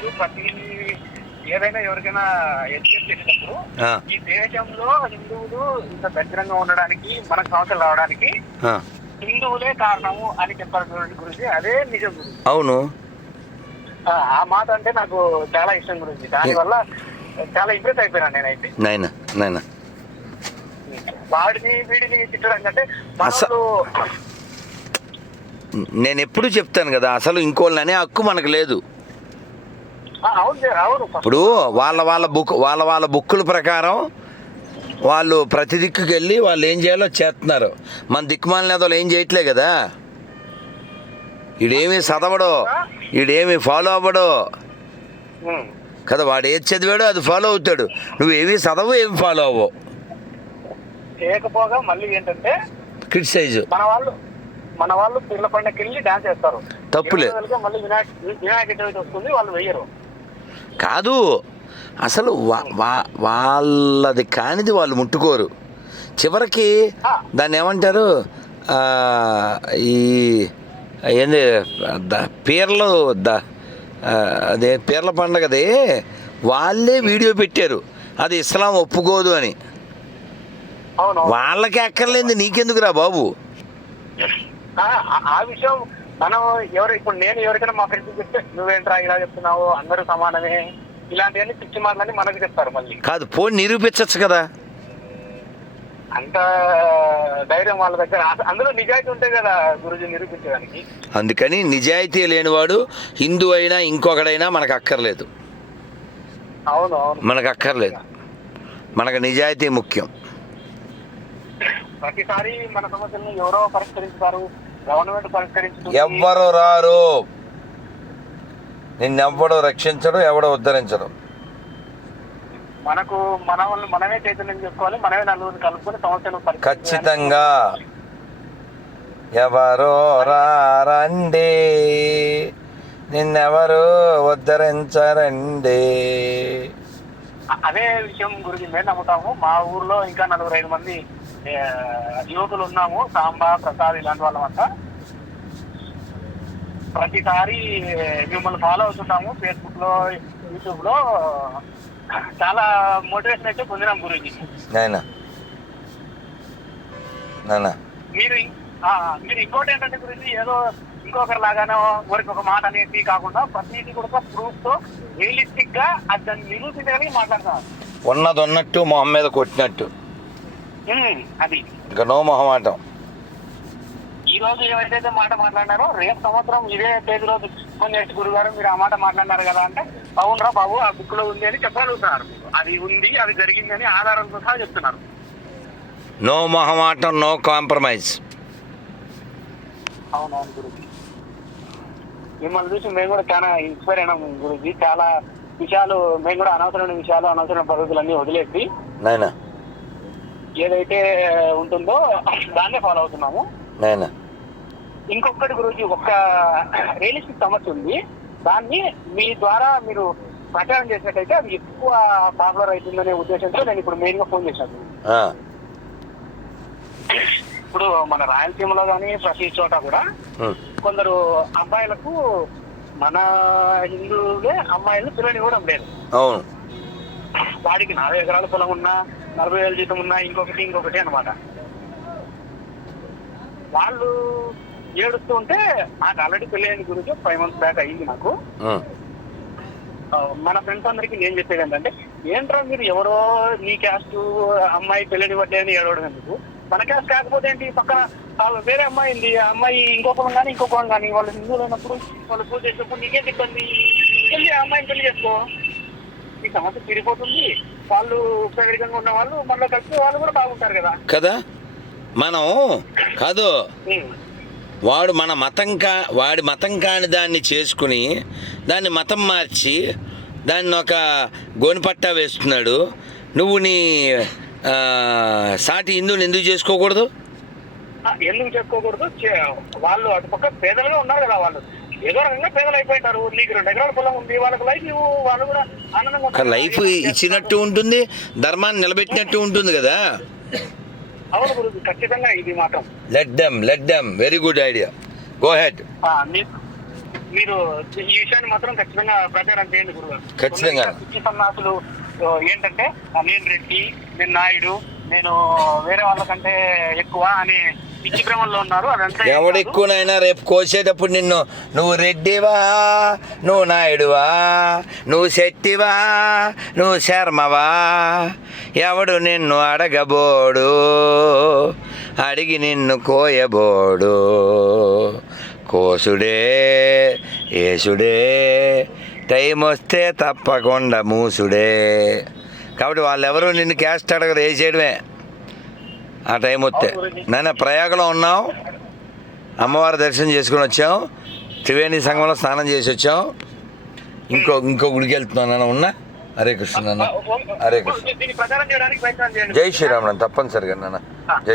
మీరు ప్రతి ఏదైనా ఎవరికైనా ఎడ్యుకేట్ చేసేటప్పుడు ఈ దేశంలో హిందువులు ఇంత దగ్గరంగా ఉండడానికి మనకు సమస్యలు రావడానికి హిందువులే కారణము అని చెప్పారు గురించి అదే నిజం గురించి అవును. ఆ, మాట అంటే నాకు చాలా ఇష్టం గురించి దానివల్ల చాలా ఇంప్రెస్ అయిపోయాను నేనైతే. నాయన నాయన వాడిని వీడిని తిట్టడం కంటే నేను ఎప్పుడు చెప్తాను కదా అసలు ఇంకోళ్ళని హక్కు మనకు లేదు ఆ, అవును సార్, అవును ఇప్పుడు వాళ్ళ వాళ్ళ బుక్ వాళ్ళ వాళ్ళ బుక్కుల ప్రకారం వాళ్ళు ప్రతి దిక్కుకి వెళ్ళి వాళ్ళు ఏం చేయాలో చేస్తున్నారు. మన దిక్కుమాలిన వాళ్ళు ఏం చేయట్లే కదా. ఈడేమి చదవడు ఈడేమి ఫాలో అవ్వడు. కదా వాడు ఏది చదివాడో అది ఫాలో అవుతాడు. నువ్వేమి చదవు ఏమి ఫాలో అవ్వవు. చేయకపోగా మళ్ళీ ఏంటంటే క్రిటిసైజ్. మన వాళ్ళు మన వాళ్ళు పిల్ల పండుగకి వెళ్ళి డాన్స్ చేస్తారు తప్పులే. మళ్ళీ వినాయక వినాయక చవితి వస్తుంది వాళ్ళు వెయ్యరు కాదు అసలు వాళ్ళది కానిది వాళ్ళు ముట్టుకోరు. చివరికి దాన్ని ఏమంటారు? ఈ ఏంది పీర్లు ద అదే పీర్ల పండగది వాళ్ళే వీడియో పెట్టారు. అది ఇస్లాం ఒప్పుకోదు అని. వాళ్ళకి అక్కర్లేంది నీకెందుకురా బాబు? ఆ విషయం మనం ఎవరు ఇప్పుడు నేను ఎవరికైనా మా ఫ్రెండ్స్ చెప్తే నువ్వేంట్రా ఇలా చెప్తున్నావు? అందరూ సమానమే. ఇలాంటివన్నీ పిచ్చి మాటలని మనకు చెప్తారు మళ్ళీ. కాదు పోనీ నిరూపించచ్చు కదా. అంత ధైర్యం వాళ్ళ దగ్గర. అందులో నిజాయితీ ఉంటాయి కదా గురుజీ నిరూపించడానికి. అందుకని నిజాయితీ లేనివాడు హిందూ అయినా ఇంకొకడైనా మనకు అక్కర్లేదు. అవును అవును. మనకు అక్కర్లేదు. మనకు నిజాయితీ ముఖ్యం. ప్రతిసారి మన సమస్యలను ఎవరో పరిష్కరిస్తారు. ఎవ్వరు రారు. నిన్నెవ్వడు రక్షించడు ఎవడు ఉద్ధరించడు. మనకు మన మనమే చైతన్యం చేసుకోవాలి మనమే నలుగురిని కలుపుకొని సమస్యలు. ఖచ్చితంగా. ఎవరు రారండి. నిన్నెవరు ఉద్ధరించరండి. అదే విషయం గురించి మేము నమ్ముతాము. మా ఊర్లో ఇంకా నలుగురు ఐదు మంది యువకులు ఉన్నాము సాంబా ప్రసాద్ ఇలాంటి వాళ్ళమంతా. ప్రతిసారి మిమ్మల్ని ఫాలో అవుతుంటాము ఫేస్బుక్లో యూట్యూబ్లో చాలా మోటివేషన్ అయితే పొందినాం గురించి మీరు మీరు ఇంకోటి ఏంటంటే గురించి ఏదో ఇంకొకరి లాగానో ఒకరికి ఒక మాట అనేది కాకుండా ప్రతిదీ కూడా ప్రూఫ్తో రియలిస్టిక్గా అది దాన్ని నిరూపించగలిగి మాట్లాడతాం ఉన్నది ఉన్నట్టు మొహం మీద కొట్టినట్టు. అది. ఇంకా నో మొహమాటం. ఈ రోజు ఏవైతే మాట మాట్లాడినారో రేపు సంవత్సరం ఇదే తేదీ రోజు ఫోన్ చేసి గురుగారు మీరు ఆ మాట మాట్లాడినారు కదా అంటే అవునరా బాబు ఆ బుక్లో ఉంది అని చెప్పగలుగుతున్నారు. అది ఉంది అది జరిగింది అని ఆధారంతో సహా చెప్తున్నారు. నో మొహమాటం నో కాంప్రమైజ్. అవునవును గురుజీ. మిమ్మల్ని చూసి మేము కూడా చాలా ఇన్స్పైర్ అయినాం గురుజీ. చాలా విషయాలు మేము కూడా అనవసరమైన విషయాలు అనవసరమైన పద్ధతులన్నీ వదిలేసి నాయన. ఏదైతే ఉంటుందో దాన్నే ఫాలో అవుతున్నాము. ఇంకొకటి గురించి ఒక్క రియలిస్టిక్ సమస్య ఉంది. దాన్ని మీ ద్వారా మీరు ప్రచారం చేసినట్టయితే అది ఎక్కువ పాపులర్ అవుతుందనే ఉద్దేశంతో నేను ఇప్పుడు మెయిన్గా ఫోన్ చేశాను. ఇప్పుడు మన రాయలసీమలో కానీ ప్రతి చోట కూడా కొందరు అబ్బాయిలకు మన హిందువులే అమ్మాయిలను పిల్లనివ్వడం లేదు. అవును. వాడికి నాలుగు ఎకరాల పొలం ఉన్నా నలభై వేల జీతం ఉన్నా ఇంకొకటి ఇంకొకటి అన్నమాట. వాళ్ళు ఏడుస్తూ ఉంటే నాకు ఆల్రెడీ పెళ్ళైన గురించి ఫైవ్ మంత్స్ బ్యాక్ అయ్యింది నాకు. మన ఫ్రెండ్స్ అందరికి నేను చెప్పేది ఏంటంటే ఏంట్రా మీరు ఎవరో నీ క్యాస్ట్ అమ్మాయి పెళ్ళని బట్టి అని ఏడవడం ఎందుకు? మన క్యాస్ట్ కాకపోతే ఏంటి? పక్కన వేరే అమ్మాయి ఉంది ఆ అమ్మాయి ఇంకో కులం కానీ ఇంకో కులం కానీ వాళ్ళు హిందువులు అయినప్పుడు వాళ్ళు పూజ చేసినప్పుడు నీకేంటి ఇబ్బంది? వెళ్ళి ఆ అమ్మాయిని పెళ్ళి చేసుకో. ఈ సమస్య తీరిపోతుంది. వాళ్ళు ఉపయోగకరంగా ఉన్న వాళ్ళు మనలో కలిసి వాళ్ళు కూడా బాగుంటారు కదా. కదా? మనం కాదు. వాడు మన మతం కా వాడి మతం కాని దాన్ని చేసుకుని దాన్ని మతం మార్చి దాన్ని ఒక గోనిపట్టా వేస్తున్నాడు. నువ్వు నీ సాటి హిందువుని ఎందుకు చేసుకోకూడదు? ఎందుకు చెప్పుకోకూడదు చే- వాళ్ళు అటుపక్క పేదలుగా ఉన్నారు కదా వాళ్ళు. ఏదో రకంగా పేదలు అయిపోయింటారు నీకు రెండు ఎకరాల పొలం ఉంది వాళ్ళకి లైఫ్ ఇవ్వు వాళ్ళు కూడా ఆనందంగా. లైఫ్ ఇచ్చినట్టు ఉంటుంది ధర్మాన్ని నిలబెట్టినట్టు ఉంటుంది కదా. అవును గురుజీ ఖచ్చితంగా ఇది మాత్రం. Let them let them very good idea go ahead మీరు ఈ విషయాన్ని మాత్రం ఖచ్చితంగా ప్రచారం చేయండి గురుగారు ఖచ్చితంగా. సన్నాసులు ఏంటంటే నేను రెడ్డి నేను నాయుడు నేను వేరే వాళ్ళకంటే ఎక్కువ అని పిచ్చి భ్రమంలో ఉన్నారు అదంతా. ఎక్కువనైనా రేపు కోసేటప్పుడు నిన్ను నువ్వు రెడ్డివా నువ్వు నాయుడువా నువ్వు శెట్టివా నువ్వు శర్మవా ఎవడు నిన్ను అడగబోడు అడిగి నిన్ను కోయబోడు కోసుడే ఏసుడే టైం వస్తే తప్పకుండా మూసుడే కాబట్టి వాళ్ళెవరూ నిన్ను క్యాస్ట్ అడగరు వేసేయడమే ఆ టైం వస్తే. నాన్న ప్రయాగలో ఉన్నాం. అమ్మవారి దర్శనం చేసుకుని వచ్చాం. త్రివేణి సంగంలో స్నానం చేసి వచ్చాం. ఇంకో ఇంకో గుడికి వెళ్తున్నాం నాన్న. ఉన్నా? హరే కృష్ణ నాన్న. హరే కృష్ణ. జై శ్రీరామ్ నాన్న తప్పనిసరిగా నాన్న.